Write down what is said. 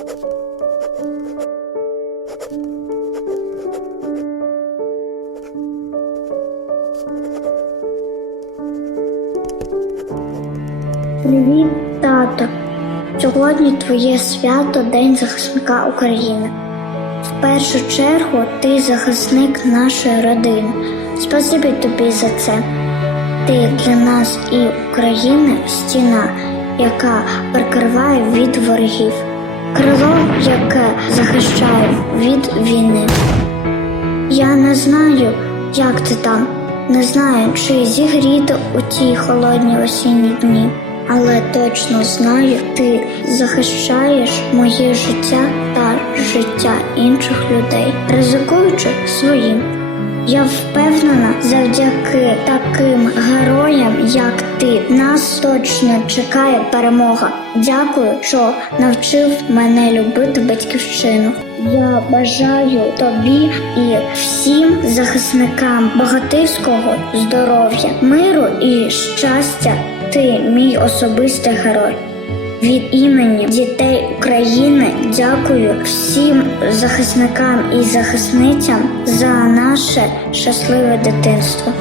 Привіт, тато. Сьогодні твоє свято День захисника України. В першу чергу ти захисник нашої родини. Спасибі тобі за це. Ти для нас і України стіна, яка прикриває від ворогів, крило, яке захищає від війни. Я не знаю, як ти там, не знаю, чи зігріти у ті холодні осінні дні, але точно знаю, ти захищаєш моє життя та життя інших людей, ризикуючи своїм. Я впевнена, завдяки таким героям, як ти, нас точно чекає перемога. Дякую, що навчив мене любити батьківщину. Я бажаю тобі і всім захисникам Богатирського здоров'я, миру і щастя. Ти мій особистий герой. Від імені дітей України дякую всім захисникам і захисницям за наше щасливе дитинство.